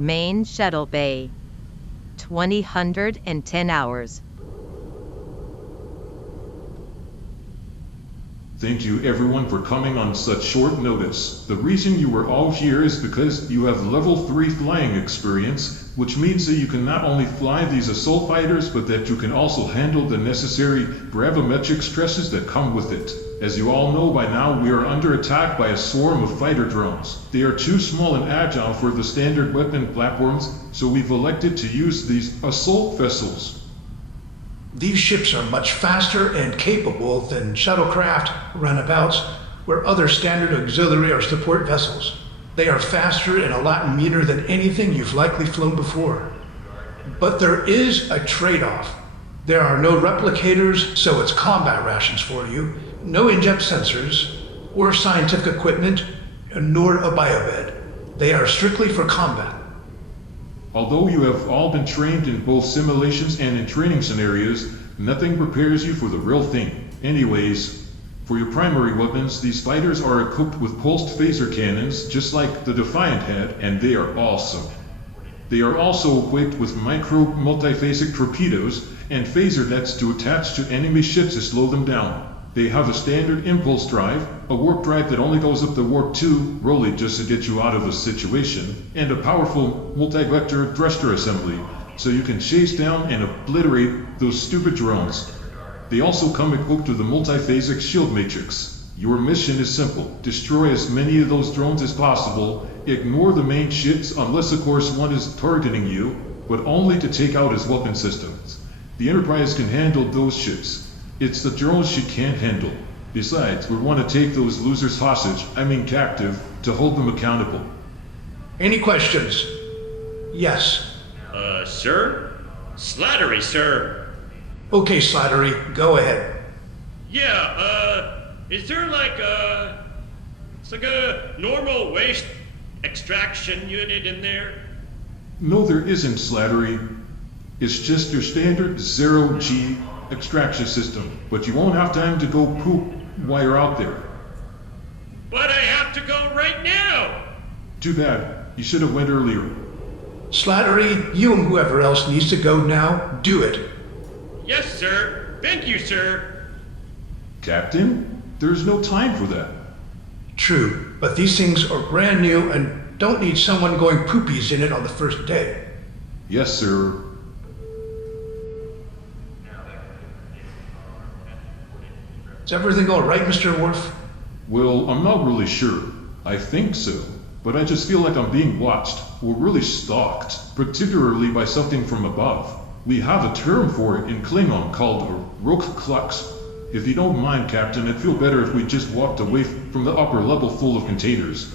Main Shuttle Bay. 2010 hours. Thank you everyone for coming on such short notice. The reason you are all here is because you have level 3 flying experience, which means that you can not only fly these assault fighters, but that you can also handle the necessary gravimetric stresses that come with it. As you all know by now, we are under attack by a swarm of fighter drones. They are too small and agile for the standard weapon platforms, so we've elected to use these assault vessels. These ships are much faster and capable than shuttlecraft, runabouts, or other standard auxiliary or support vessels. They are faster and a lot meaner than anything you've likely flown before. But there is a trade-off. There are no replicators, so it's combat rations for you, no in-jet sensors, or scientific equipment, nor a biobed. They are strictly for combat. Although you have all been trained in both simulations and in training scenarios, nothing prepares you for the real thing. Anyways, for your primary weapons, these fighters are equipped with pulsed phaser cannons, just like the Defiant had, and they are awesome. They are also equipped with micro multiphasic torpedoes and phaser nets to attach to enemy ships to slow them down. They have a standard impulse drive, a warp drive that only goes up to warp 2, really just to get you out of the situation, and a powerful multi-vector thruster assembly, so you can chase down and obliterate those stupid drones. They also come equipped with a multiphasic shield matrix. Your mission is simple: destroy as many of those drones as possible, ignore the main ships unless of course one is targeting you, but only to take out his weapon systems. The Enterprise can handle those ships. It's the drones she can't handle. Besides, we want to take those losers hostage, captive, to hold them accountable. Any questions? Yes. Sir? Slattery, sir. Okay, Slattery, go ahead. Yeah, is there it's like a normal waste extraction unit in there? No, there isn't, Slattery. It's just your standard 0G extraction system, but you won't have time to go poop while you're out there. But I have to go right now! Too bad. You should have went earlier. Slattery, you and whoever else needs to go now, do it. Yes, sir. Thank you, sir. Captain? There's no time for that. True, but these things are brand new and don't need someone going poopies in it on the first day. Yes, sir. Is everything all right, Mr. Worf? Well, I'm not really sure. I think so, but I just feel like I'm being watched, or really stalked, particularly by something from above. We have a term for it in Klingon called a Rokklux. If you don't mind, Captain, I'd feel better if we just walked away from the upper level full of containers.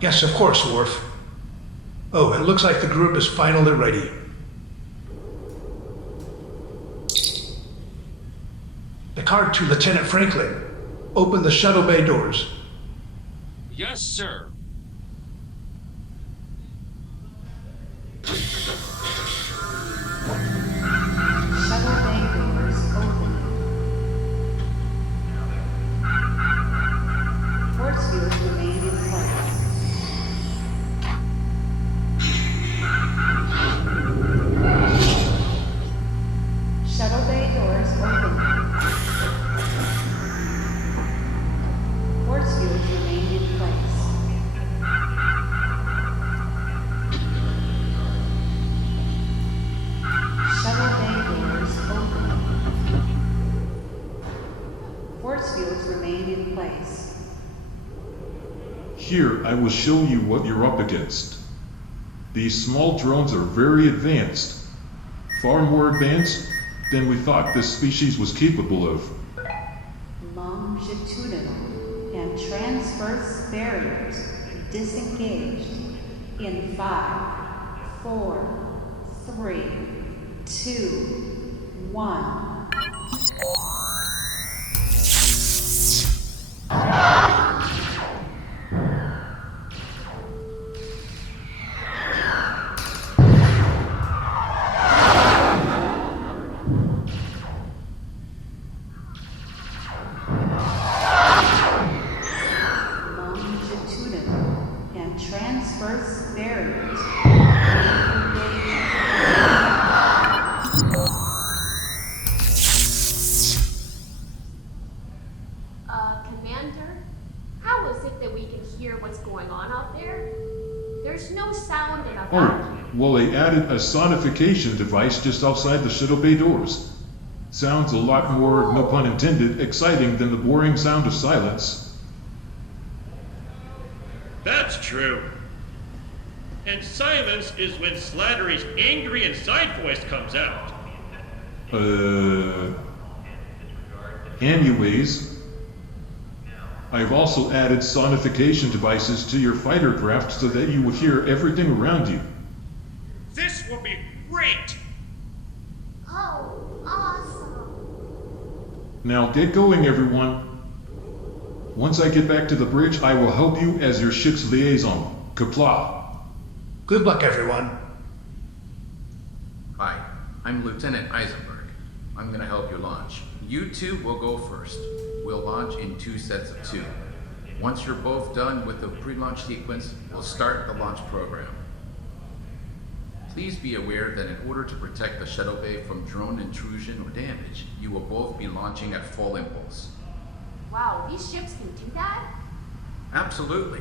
Yes, of course, Worf. Oh, it looks like the group is finally ready. Picard to Lieutenant Franklin. Open the shuttle bay doors. Yes, sir. Shuttle bay doors open. Force fields remain in place. Shuttle bay doors open. Force fields remain in place. Shuttle bay doors open. Force fields remain in place. Here, I will show you what you're up against. These small drones are very advanced. Far more advanced than we thought this species was capable of. Longitudinal and transverse barriers disengaged in 5, 4, 3, 2, 1. Longitudinal and transverse barriers that we can hear what's going on out there? There's no sound in a Oh, vacuum. well, they added a sonification device just outside the shuttle bay doors. Sounds a lot more, no pun intended, exciting than the boring sound of silence. That's true. And silence is when Slattery's angry inside voice comes out. Anyways, I've also added sonification devices to your fighter craft so that you will hear everything around you. This will be great! Oh, awesome. Now get going, everyone. Once I get back to the bridge, I will help you as your ship's liaison. Kapla. Good luck, everyone. Hi, I'm Lieutenant Eisenberg. I'm gonna help you launch. You two will go first. We'll launch in 2 sets of 2. Once you're both done with the pre-launch sequence, we'll start the launch program. Please be aware that in order to protect the shuttle bay from drone intrusion or damage, you will both be launching at full impulse. Wow, these ships can do that? Absolutely.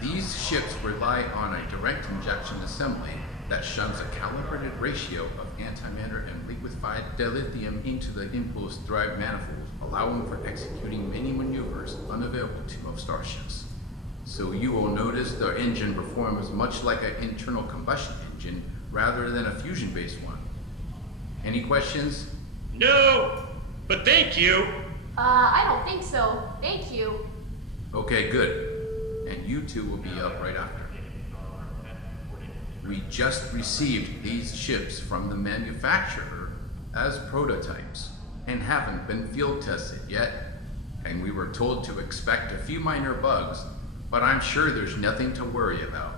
These ships rely on a direct injection assembly that shuns a calibrated ratio of antimatter and liquefied dilithium into the impulse drive manifold, allowing for executing many maneuvers unavailable to most starships. So you will notice the engine performs much like an internal combustion engine rather than a fusion-based one. Any questions? No, but thank you. I don't think so. Thank you. Okay, good. And you two will be up right after. We just received these ships from the manufacturer as prototypes and haven't been field tested yet. And we were told to expect a few minor bugs, but I'm sure there's nothing to worry about.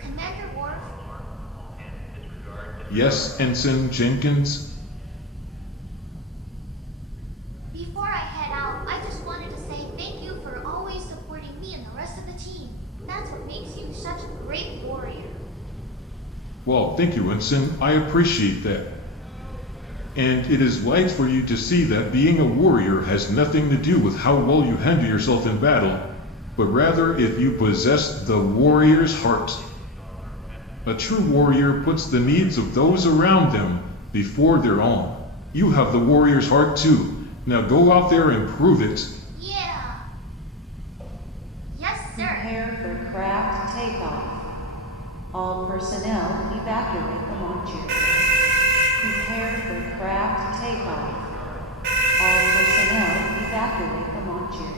Commander Worf? Yes, Ensign Jenkins? Before I head out, I just wanted to say thank you for always supporting me and the rest of the team. That's what makes you such a great warrior. Well, thank you, Ensign. I appreciate that. And it is right for you to see that being a warrior has nothing to do with how well you handle yourself in battle, but rather if you possess the warrior's heart. A true warrior puts the needs of those around them before their own. You have the warrior's heart too. Now go out there and prove it. Yeah. Yes, sir. Prepare for craft takeoff. All personnel evacuate the launch area. Prepare for craft takeoff. All personnel evacuate the launch area.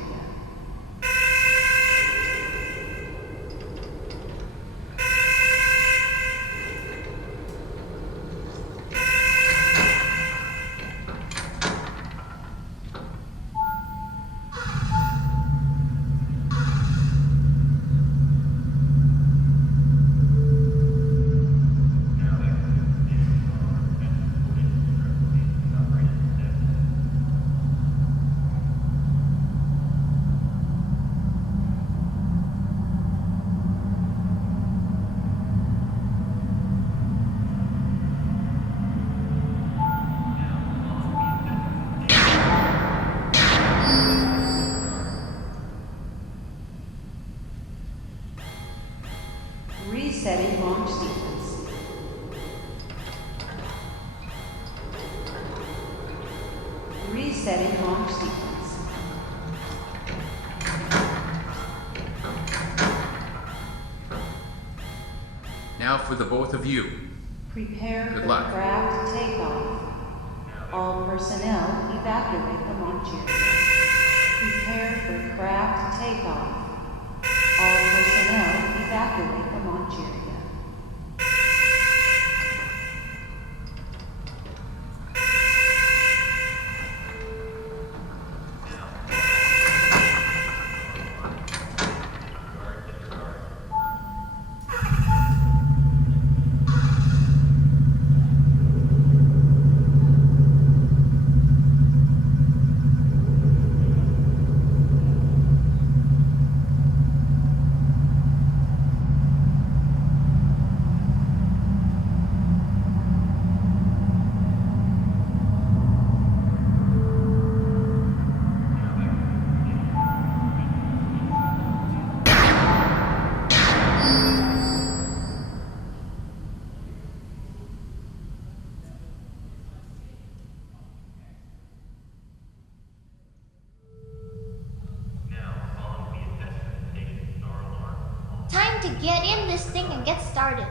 Resetting launch sequence. Resetting launch sequence. Now for the both of you. Prepare Good for luck. craft takeoff. All personnel evacuate the launch area. Prepare for craft takeoff. All personnel evacuate the launch area. get in this thing and get started.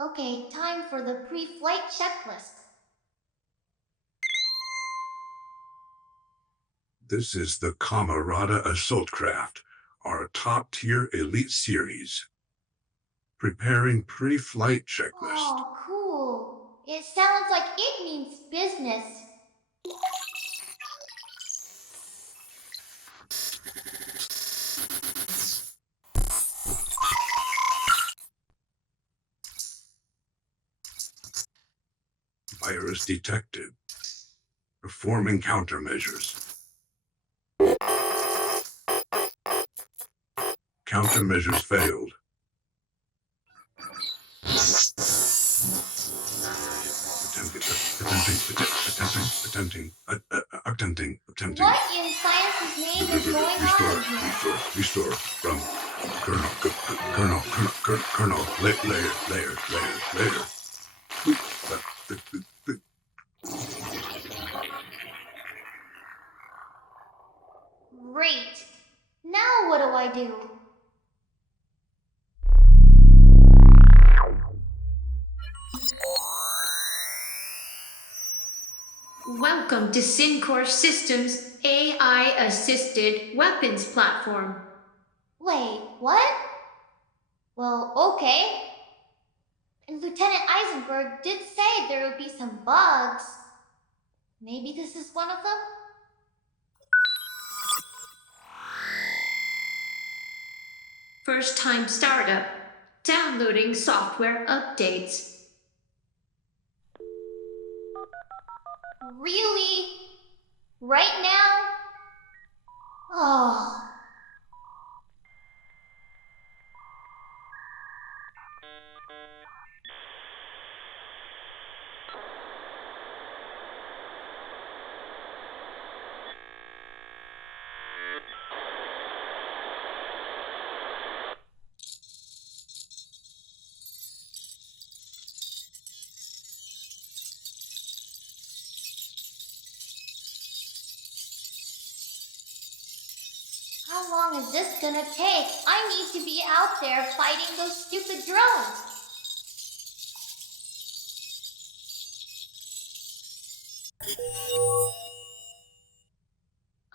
Okay, time for the pre-flight checklist. This is the Camarada Assault Craft, our top-tier elite series. Preparing pre-flight checklist. Oh, cool. It sounds like it means business. Virus detected. Performing countermeasures. Countermeasures failed. Attempting. What in science's name is going on here? Restore from Colonel, layer. Great. Now what do I do? Welcome to Syncor Systems AI-assisted weapons platform. Wait, what? Well, okay. And Lieutenant Eisenberg did say there would be some bugs. Maybe this is one of them? First time startup. Downloading software updates. Really? Right now? Oh. How long is this gonna take? I need to be out there fighting those stupid drones.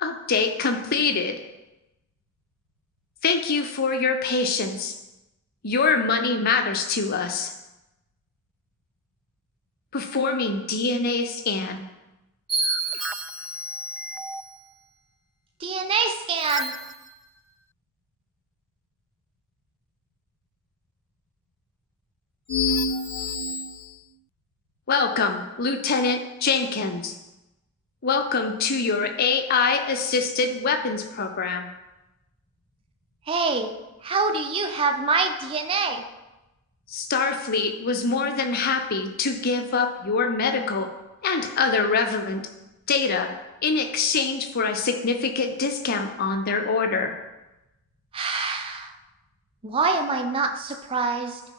Update completed. Thank you for your patience. Your money matters to us. Performing DNA scan. DNA scan. Welcome, Lieutenant Jenkins. Welcome to your AI-assisted weapons program. Hey, how do you have my DNA? Starfleet was more than happy to give up your medical and other relevant data in exchange for a significant discount on their order. Why am I not surprised?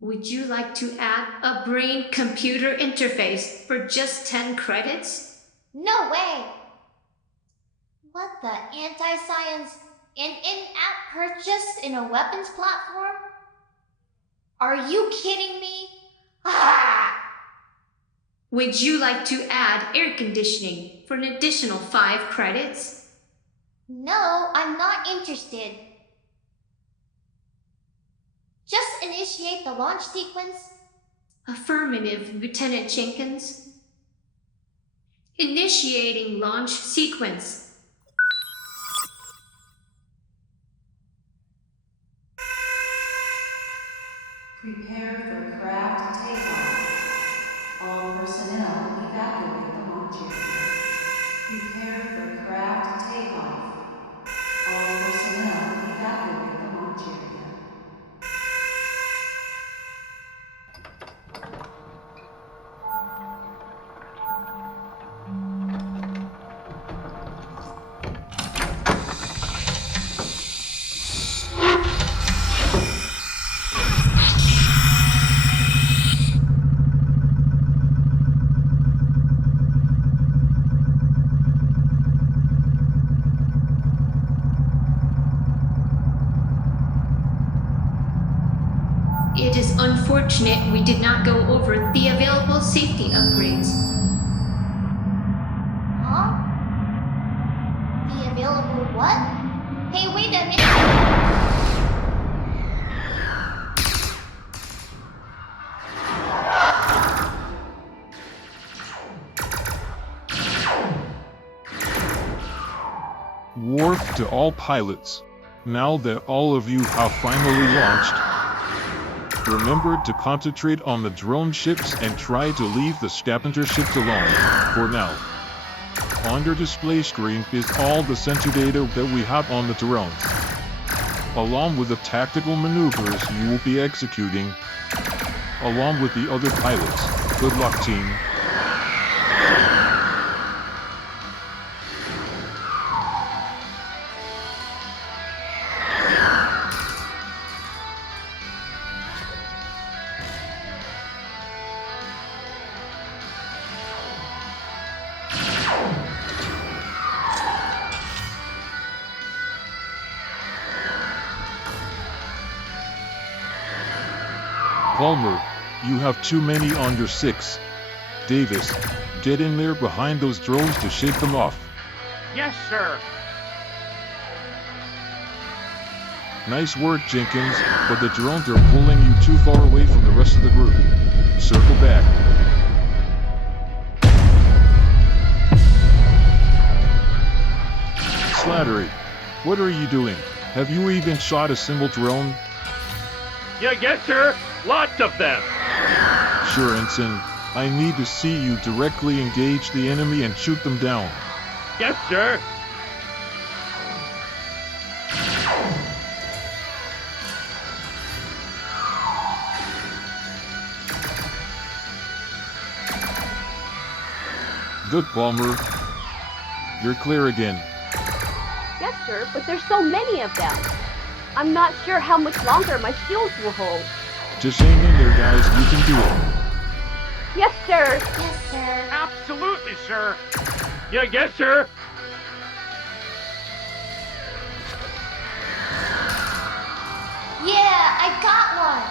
Would you like to add a brain-computer interface for just 10 credits? No way! What the anti-science? An in-app purchase in a weapons platform? Are you kidding me? Ah! Would you like to add air conditioning for an additional 5 credits? No, I'm not interested. Just initiate the launch sequence. Affirmative, Lieutenant Jenkins. Initiating launch sequence. Prepare for craft takeoff. All personnel evacuate the launch area. Prepare for craft takeoff. All personnel evacuate the launch area. unfortunate we did not go over the available safety upgrades. Huh? The available what? Hey, wait a minute! Warp to all pilots. Now that all of you have finally launched, remember to concentrate on the drone ships and try to leave the scavenger ships alone, for now. On your display screen is all the sensor data that we have on the drones, along with the tactical maneuvers you will be executing, along with the other pilots. Good luck, team. Palmer, you have too many on your 6. Davis, get in there behind those drones to shake them off. Yes, sir. Nice work, Jenkins, but the drones are pulling you too far away from the rest of the group. Circle back. Slattery, what are you doing? Have you even shot a single drone? Yeah, yes, sir. Lots of them. Sure, Ensign. I need to see you directly engage the enemy and shoot them down. Yes, sir. Good, Palmer. You're clear again. Yes, sir, but there's so many of them. I'm not sure how much longer my shields will hold. Just hang in there, guys. You can do it. Yes, sir. Yes, sir. Absolutely, sir. Yeah, yes, sir. Yeah, I got one.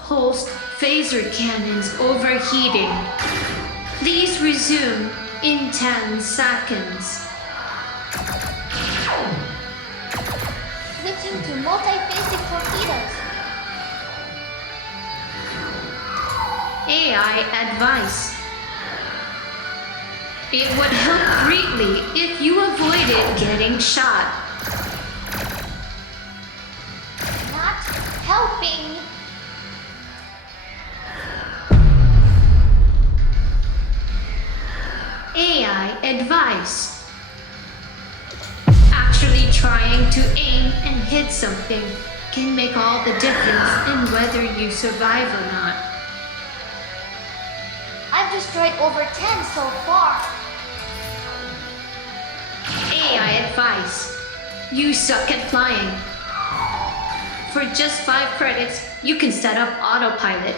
Host phaser cannons overheating. Please resume in 10 seconds. Switching to multi-phasic torpedoes. AI advice. It would help greatly if you avoided getting shot. Not helping. AI advice. Actually trying to aim and hit something can make all the difference in whether you survive or not. I've destroyed over 10 so far. AI advice. You suck at flying. For just 5 credits, you can set up autopilot.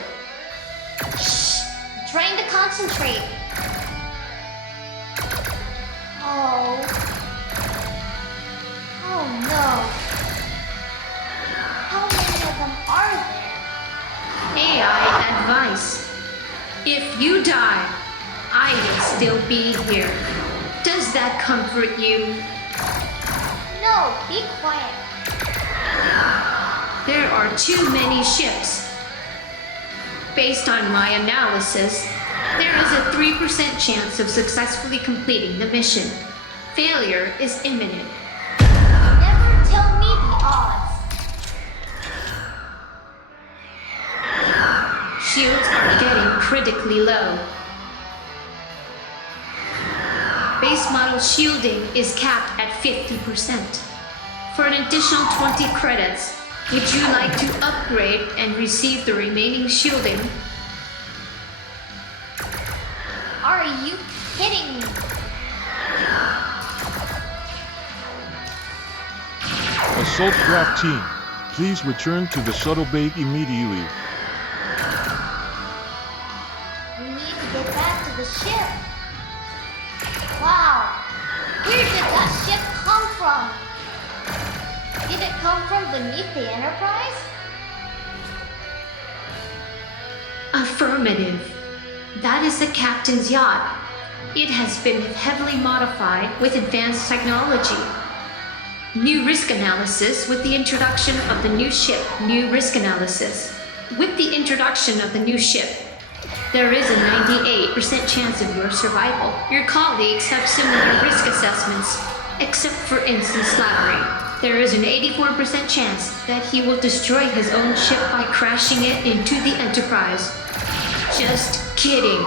Shh! I'm trying to concentrate. Oh. Oh no. How many of them are there? AI advice. If you die, I will still be here. Does that comfort you? No, be quiet. There are too many ships. Based on my analysis, there is a 3% chance of successfully completing the mission. Failure is imminent. Never tell me the odds. Shields are getting critically low. Base model shielding is capped at 50%. For an additional 20 credits, would you like to upgrade and receive the remaining shielding? Are you kidding me? Assault craft team, please return to the shuttle bay immediately. We need to get back to the ship. Wow. Where did that ship come from? Did it come from beneath the Enterprise? Affirmative. That is the captain's yacht. It has been heavily modified with advanced technology. New risk analysis with the introduction of the new ship. New risk analysis. With the introduction of the new ship, there is a 98% chance of your survival. Your colleagues have similar risk assessments, except for instance Slattery. There is an 84% chance that he will destroy his own ship by crashing it into the Enterprise. Just kidding.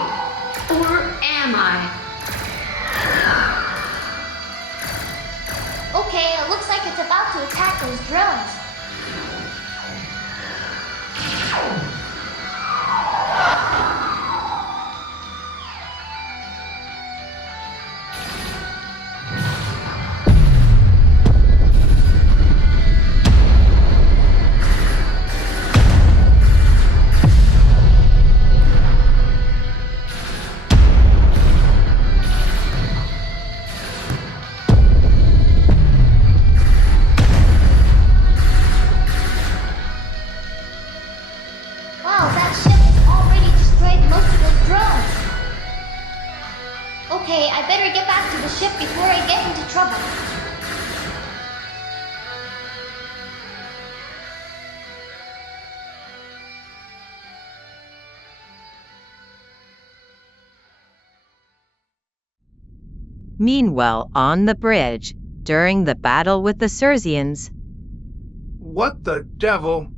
Or am I? Okay, it looks like it's about to attack those drones. Wow, that ship has already destroyed most of those drones. Okay, I better get back to the ship before I get into trouble. Meanwhile, on the bridge, during the battle with the Sersians, What the devil?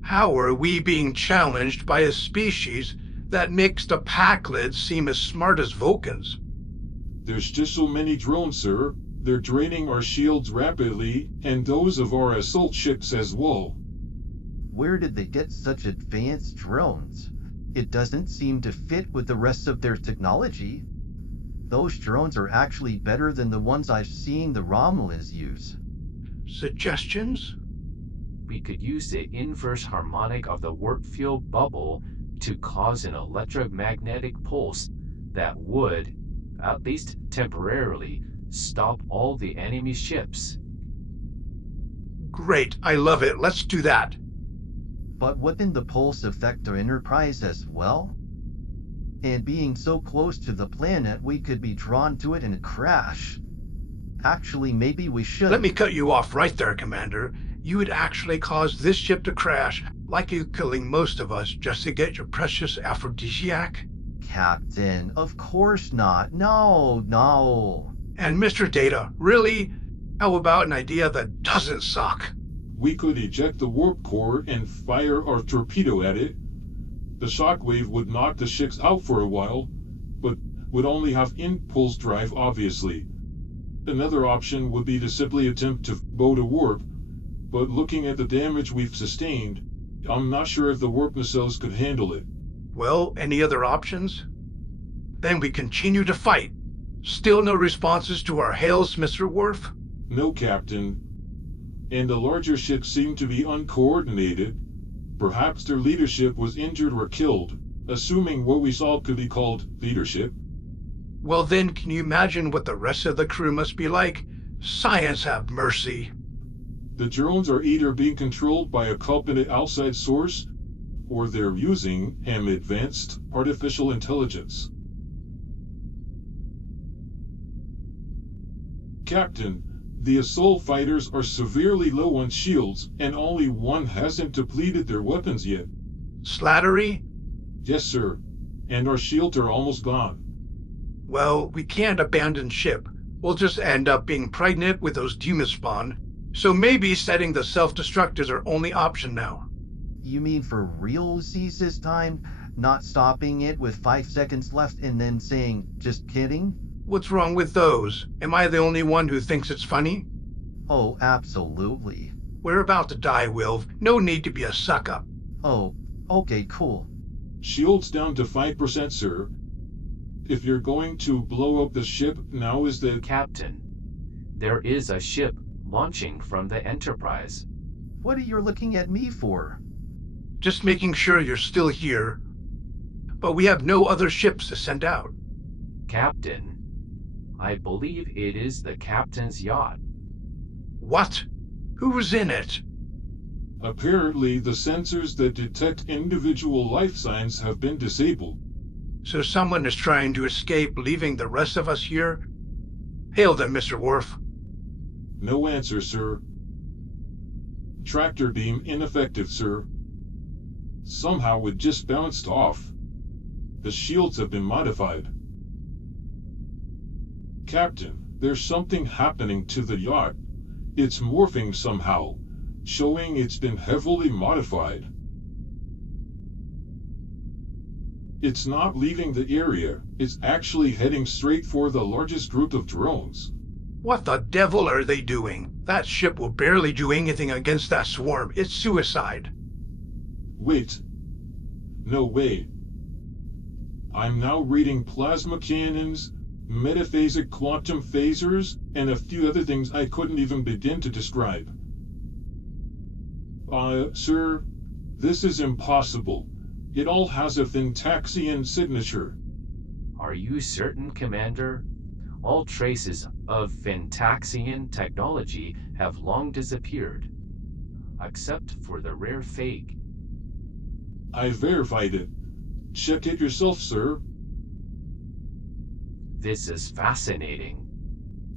How are we being challenged by a species that makes the Packlids seem as smart as Vulcans? There's just so many drones, sir. They're draining our shields rapidly, and those of our assault ships as well. Where did they get such advanced drones? It doesn't seem to fit with the rest of their technology. Those drones are actually better than the ones I've seen the Romulans use. Suggestions? We could use the inverse harmonic of the warp field bubble to cause an electromagnetic pulse that would, at least temporarily, stop all the enemy ships. Great, I love it. Let's do that. But wouldn't the pulse affect our Enterprise as well? And being so close to the planet, we could be drawn to it and crash. Actually, maybe we should. Let me cut you off right there, Commander. You would actually cause this ship to crash, like you killing most of us just to get your precious aphrodisiac? Captain, of course not. No. And Mr. Data, really? How about an idea that doesn't suck? We could eject the warp core and fire our torpedo at it. The shockwave would knock the ships out for a while, but would only have impulse drive, obviously. Another option would be to simply attempt to bow to warp, but looking at the damage we've sustained, I'm not sure if the warp nacelles could handle it. Well, any other options? Then we continue to fight. Still no responses to our hails, Mr. Worf? No, Captain. And the larger ships seem to be uncoordinated. Perhaps their leadership was injured or killed, assuming what we saw could be called leadership. Well then, can you imagine what the rest of the crew must be like? Science have mercy. The drones are either being controlled by a competent outside source, or they're using an advanced artificial intelligence. Captain, the assault fighters are severely low on shields, and only one hasn't depleted their weapons yet. Slattery? Yes, sir. And our shields are almost gone. Well, we can't abandon ship. We'll just end up being pregnant with those demon spawn. So maybe setting the self-destruct is our only option now. You mean for realsies this time? Not stopping it with 5 seconds left and then saying, just kidding? What's wrong with those? Am I the only one who thinks it's funny? Oh, absolutely. We're about to die, Wilv. No need to be a suck-up. Oh, okay, cool. Shields down to 5%, sir. If you're going to blow up the ship, now is the... Captain, there is a ship launching from the Enterprise. What are you looking at me for? Just making sure you're still here. But we have no other ships to send out. Captain, I believe it is the captain's yacht. What? Who's in it? Apparently, the sensors that detect individual life signs have been disabled. So someone is trying to escape, leaving the rest of us here? Hail them, Mr. Worf. No answer, sir. Tractor beam ineffective, sir. Somehow it just bounced off. The shields have been modified. Captain, there's something happening to the yacht. It's morphing somehow, showing it's been heavily modified. It's not leaving the area, it's actually heading straight for the largest group of drones. What the devil are they doing? That ship will barely do anything against that swarm. It's suicide. Wait. No way. I'm now reading plasma cannons, metaphasic quantum phasers, and a few other things I couldn't even begin to describe. Sir, this is impossible. It all has a Fintaxian signature. Are you certain, Commander? All traces of Fintaxian technology have long disappeared, except for the rare fake. I verified it. Check it yourself, sir. This is fascinating.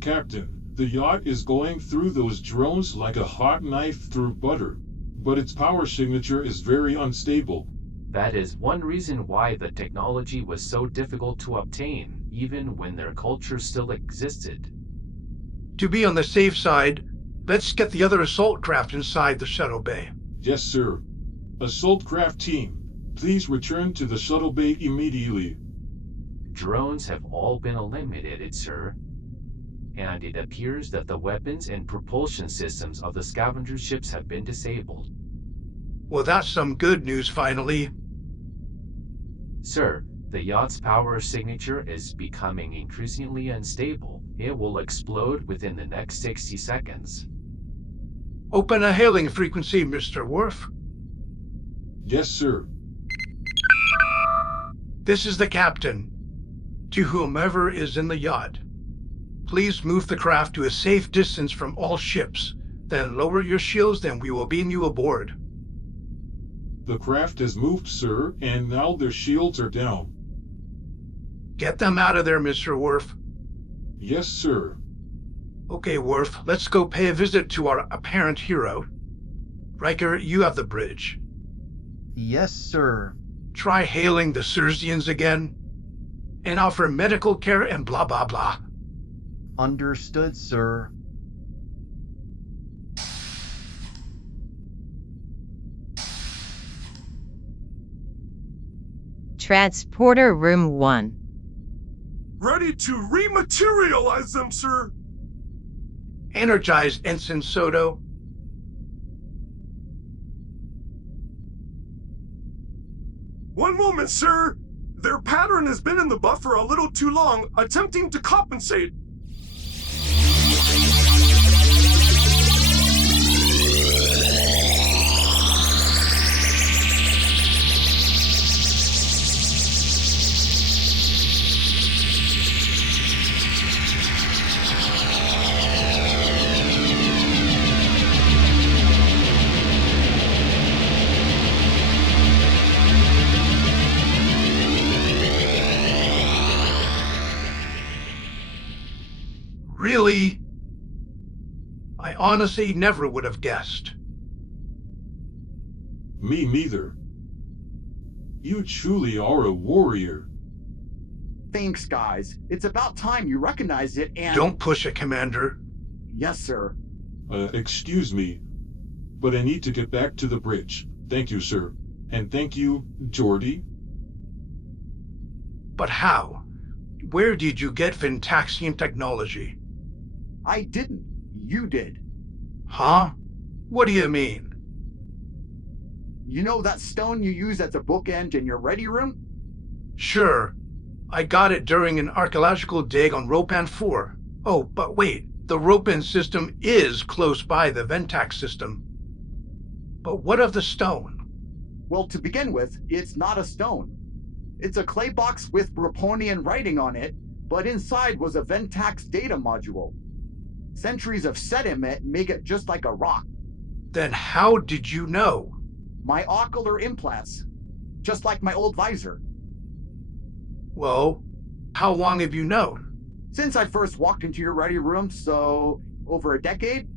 Captain, the yacht is going through those drones like a hot knife through butter, but its power signature is very unstable. That is one reason why the technology was so difficult to obtain, even when their culture still existed. To be on the safe side, let's get the other assault craft inside the shuttle bay. Yes, sir. Assault craft team, please return to the shuttle bay immediately. Drones have all been eliminated, sir. And it appears that the weapons and propulsion systems of the scavenger ships have been disabled. Well, that's some good news, finally. Sir, the yacht's power signature is becoming increasingly unstable. It will explode within the next 60 seconds. Open a hailing frequency, Mr. Worf. Yes, sir. This is the captain. To whomever is in the yacht, please move the craft to a safe distance from all ships. Then lower your shields and we will beam you aboard. The craft has moved, sir, and now their shields are down. Get them out of there, Mr. Worf. Yes, sir. Okay, Worf, let's go pay a visit to our apparent hero. Riker, you have the bridge. Yes, sir. Try hailing the Sersians again, and offer medical care and blah blah blah. Understood, sir. Transporter Room 1. Ready to rematerialize them, sir. Energized, Ensign Soto. One moment, sir. Their pattern has been in the buffer a little too long, attempting to compensate. Really? I honestly never would have guessed. Me neither. You truly are a warrior. Thanks, guys. It's about time you recognized it and— Don't push it, Commander. Yes, sir. Excuse me, but I need to get back to the bridge. Thank you, sir. And thank you, Geordi. But how? Where did you get Fintaxian technology? I didn't. You did. Huh? What do you mean? You know that stone you use as a bookend in your ready room? Sure. I got it during an archaeological dig on Ropan 4. Oh, but wait. The Ropan system is close by the Ventax system. But what of the stone? Well, to begin with, it's not a stone. It's a clay box with Raponian writing on it, but inside was a Ventax data module. Centuries of sediment make it just like a rock. Then how did you know? My ocular implants, just like my old visor. Well, how long have you known? Since I first walked into your ready room, so over a decade.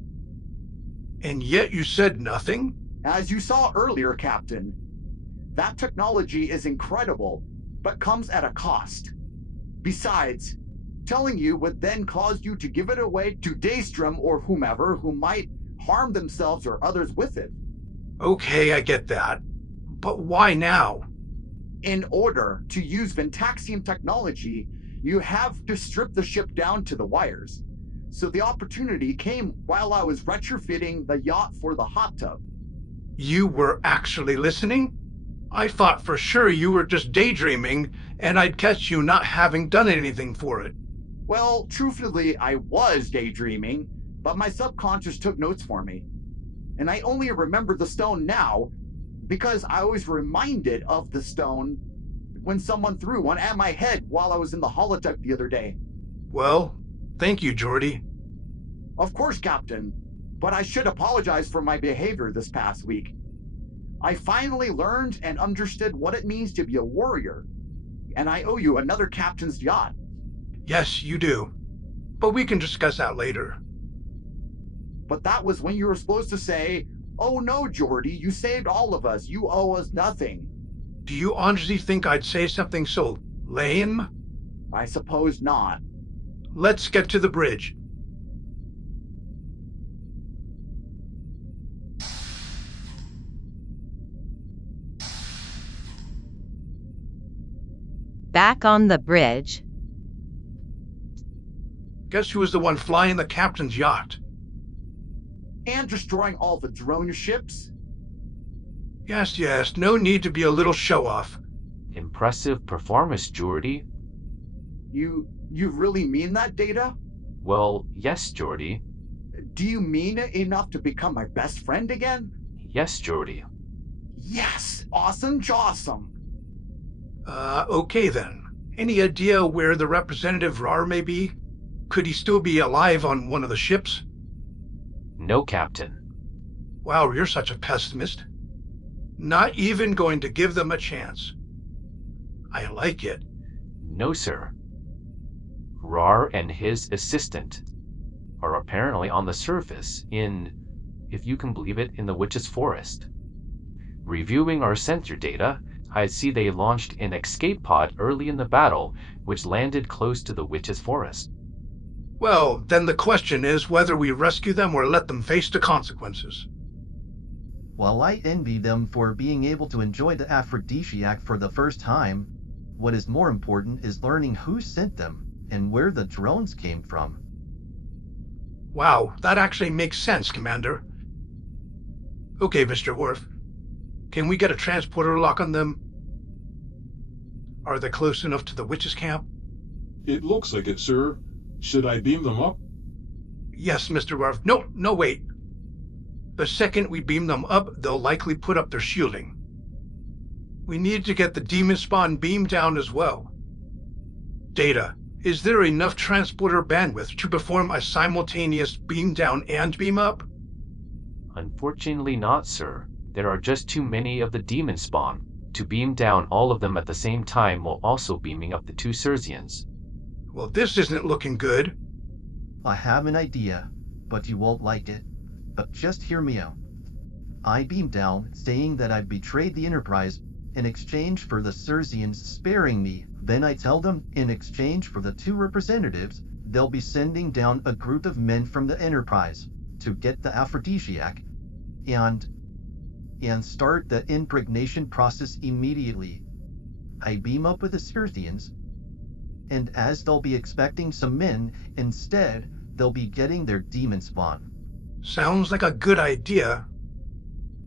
And yet you said nothing? As you saw earlier, Captain, that technology is incredible, but comes at a cost. Besides, telling you would then cause you to give it away to Daystrom or whomever who might harm themselves or others with it. Okay, I get that. But why now? In order to use Ventaxium technology, you have to strip the ship down to the wires. So the opportunity came while I was retrofitting the yacht for the hot tub. You were actually listening? I thought for sure you were just daydreaming, and I'd catch you not having done anything for it. Well, truthfully, I was daydreaming, but my subconscious took notes for me. And I only remember the stone now because I was reminded of the stone when someone threw one at my head while I was in the holodeck the other day. Well, thank you, Geordi. Of course, Captain, but I should apologize for my behavior this past week. I finally learned and understood what it means to be a warrior, and I owe you another captain's yacht. Yes, you do. But we can discuss that later. But that was when you were supposed to say, "Oh no, Geordi, you saved all of us. You owe us nothing." Do you honestly think I'd say something so lame? I suppose not. Let's get to the bridge. Back on the bridge. Guess who was the one flying the captain's yacht? And destroying all the drone ships? Yes, no need to be a little show-off. Impressive performance, Geordi. You really mean that, Data? Well, yes, Geordi. Do you mean it enough to become my best friend again? Yes, Geordi. Yes! Awesome jawsome! Okay then. Any idea where the representative Rar may be? Could he still be alive on one of the ships? No, Captain. Wow, you're such a pessimist. Not even going to give them a chance. I like it. No, sir. Rar and his assistant are apparently on the surface in, if you can believe it, in the Witch's Forest. Reviewing our sensor data, I see they launched an escape pod early in the battle, which landed close to the Witch's Forest. Well, then the question is whether we rescue them or let them face the consequences. While I envy them for being able to enjoy the aphrodisiac for the first time, what is more important is learning who sent them and where the drones came from. Wow, that actually makes sense, Commander. Okay, Mr. Worf. Can we get a transporter lock on them? Are they close enough to the witches' camp? It looks like it, sir. Should I beam them up? Yes, Mr. Worf. No, wait. The second we beam them up, they'll likely put up their shielding. We need to get the demon spawn beam down as well. Data, is there enough transporter bandwidth to perform a simultaneous beam down and beam up? Unfortunately not, sir. There are just too many of the demon spawn to beam down all of them at the same time while also beaming up the two Sersians. Well, this isn't looking good. I have an idea, but you won't like it. But just hear me out. I beam down, saying that I've betrayed the Enterprise in exchange for the Sersians sparing me. Then I tell them, in exchange for the two representatives, they'll be sending down a group of men from the Enterprise to get the aphrodisiac and start the impregnation process immediately. I beam up with the Sersians, and as they'll be expecting some men, instead, they'll be getting their demon spawn. Sounds like a good idea.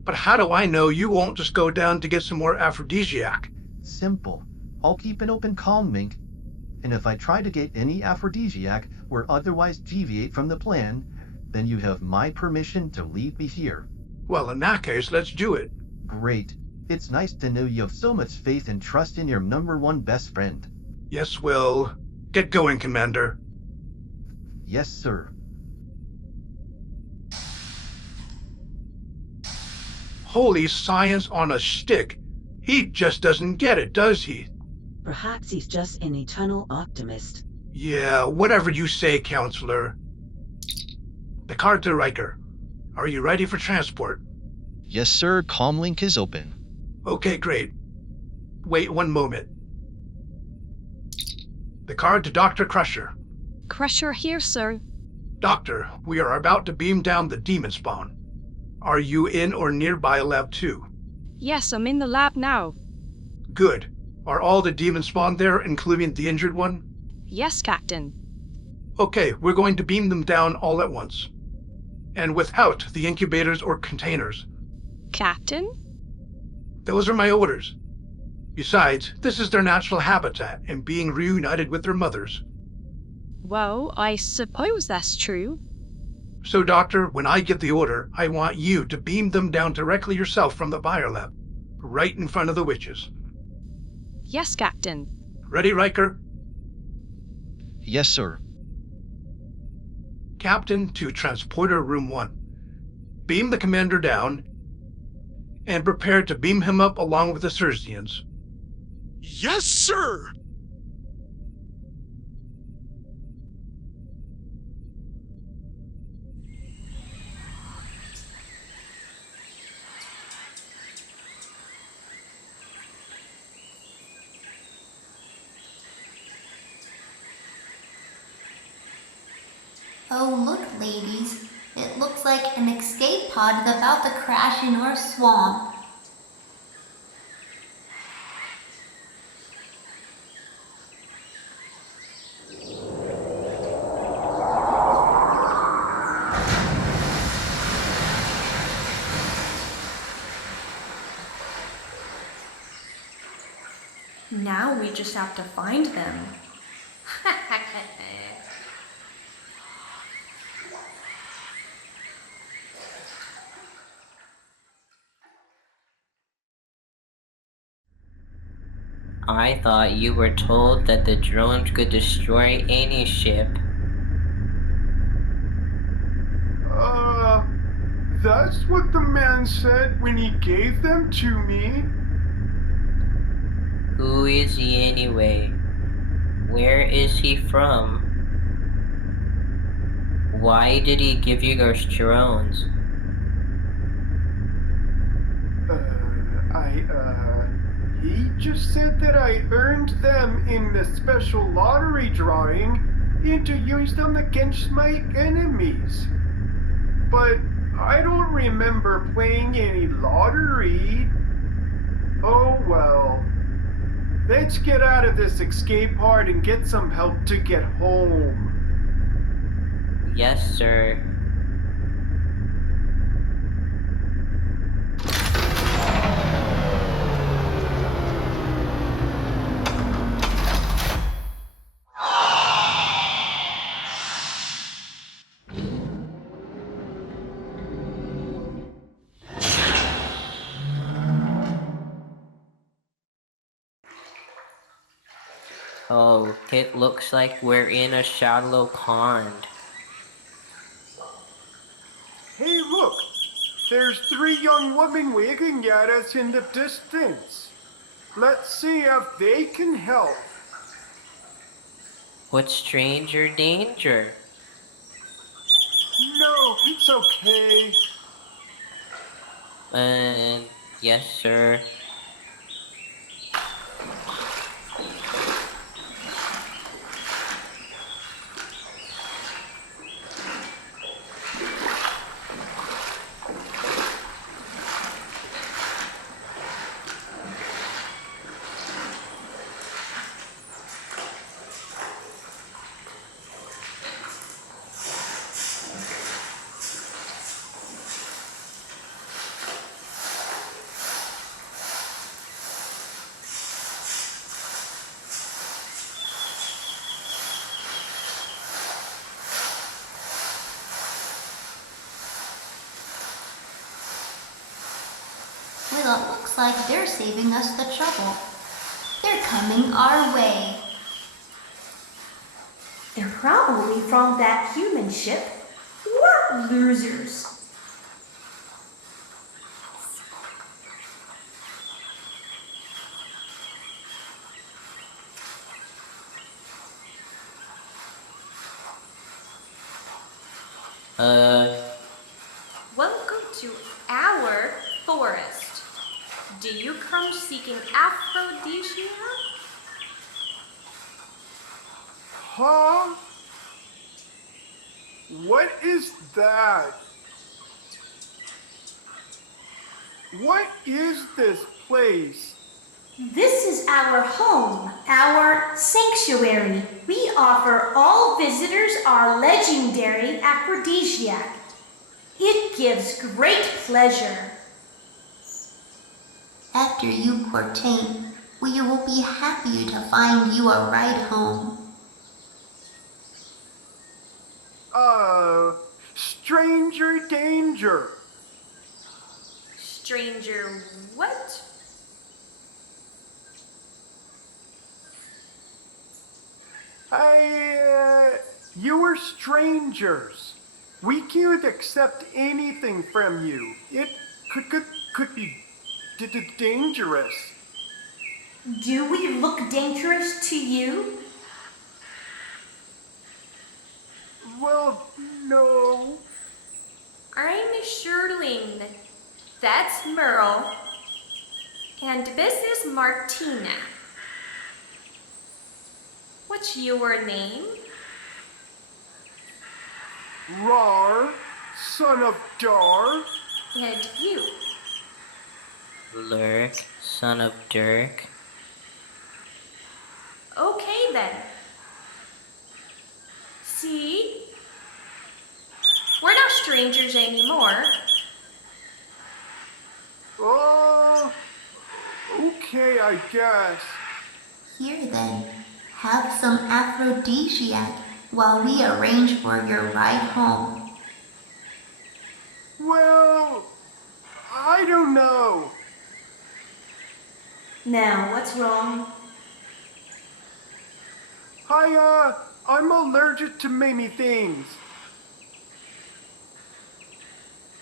But how do I know you won't just go down to get some more aphrodisiac? Simple. I'll keep an open comm link, and if I try to get any aphrodisiac or otherwise deviate from the plan, then you have my permission to leave me here. Well, in that case, let's do it. Great. It's nice to know you have so much faith and trust in your number one best friend. Yes, Will. Get going, Commander. Yes, sir. Holy science on a stick. He just doesn't get it, does he? Perhaps he's just an eternal optimist. Yeah, whatever you say, Counselor. Picard to Riker. Are you ready for transport? Yes, sir. Comlink is open. Okay, great. Wait one moment. Picard to Dr. Crusher. Crusher here, sir. Doctor, we are about to beam down the demon spawn. Are you in or nearby Lab 2? Yes, I'm in the lab now. Good. Are all the demon spawn there, including the injured one? Yes, Captain. Okay, we're going to beam them down all at once. And without the incubators or containers. Captain? Those are my orders. Besides, this is their natural habitat and being reunited with their mothers. Well, I suppose that's true. So, Doctor, when I get the order, I want you to beam them down directly yourself from the biolab, right in front of the witches. Yes, Captain. Ready, Riker? Yes, sir. Captain to Transporter Room 1. Beam the commander down and prepare to beam him up along with the Sersians. Yes, sir! Oh, look, ladies. It looks like an escape pod is about to crash in our swamp. Now we just have to find them. I thought you were told that the drones could destroy any ship. That's what the man said when he gave them to me. Who is he anyway? Where is he from? Why did he give you those drones? He just said that I earned them in the special lottery drawing and to use them against my enemies. But I don't remember playing any lottery. Oh well. Let's get out of this escape pod and get some help to get home. Yes, sir. Oh, it looks like we're in a shallow pond. Hey, look! There's 3 young women waving at us in the distance. Let's see if they can help. What's stranger danger? No, it's okay. Yes, sir. Well, it looks like they're saving us the trouble. They're coming our way. They're probably from that human ship. What losers! Welcome to our forest. Do you come seeking aphrodisiac? Huh? What is that? What is this place? This is our home, our sanctuary. We offer all visitors our legendary aphrodisiac. It gives great pleasure. After you partake, we will be happy to find you a ride home. Stranger danger. Stranger what? You are strangers. We can't accept anything from you. It could be dangerous. Do we look dangerous to you? Well, no. I'm Sherling. That's Merle. And this is Martina. What's your name? Rar, son of Dar. And you? Lurk, son of Dirk. Okay then. See? We're not strangers anymore. Oh, okay, I guess. Here then, have some aphrodisiac while we arrange for your ride home. Well, I don't know. Now, what's wrong? I'm allergic to many things.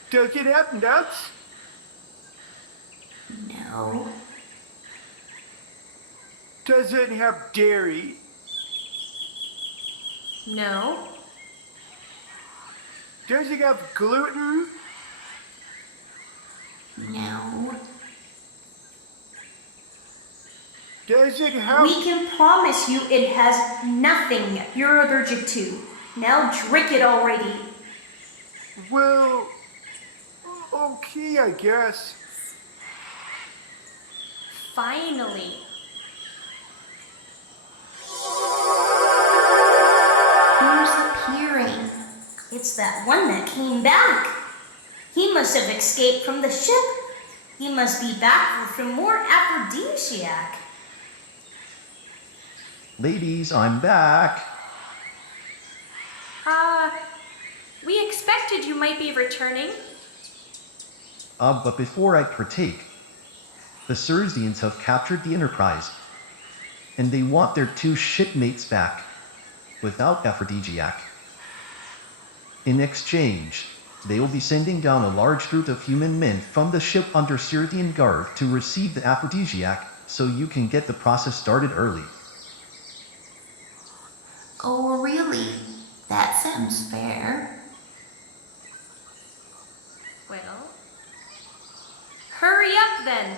Does it have nuts? No. Does it have dairy? No. Does it have gluten? No. Does it have... We can promise you it has nothing you're allergic to. Now drink it already. Well, okay, I guess. Finally. Who's appearing? It's that one that came back. He must have escaped from the ship. He must be back for more aphrodisiac. Ladies, I'm back. We expected you might be returning. But before I partake, the Sersians have captured the Enterprise, and they want their 2 shipmates back, without aphrodisiac. In exchange, they will be sending down a large group of human men from the ship under Sersian guard to receive the aphrodisiac, so you can get the process started early. Oh, really? That sounds fair. Well, hurry up then.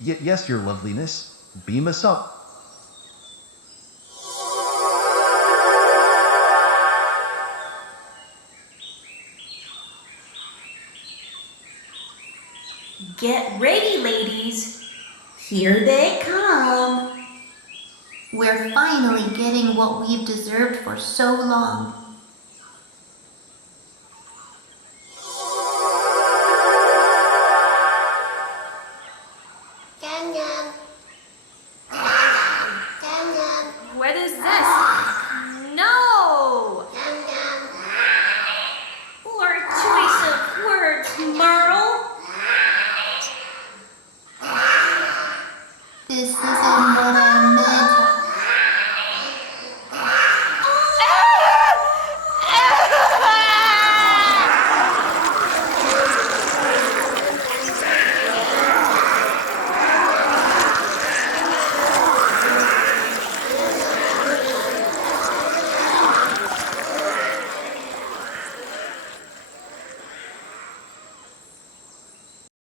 Yes, your loveliness. Beam us up. Get ready, ladies. Here they come. We're finally getting what we've deserved for so long. What is this? No! Poor choice of words, Merle. This is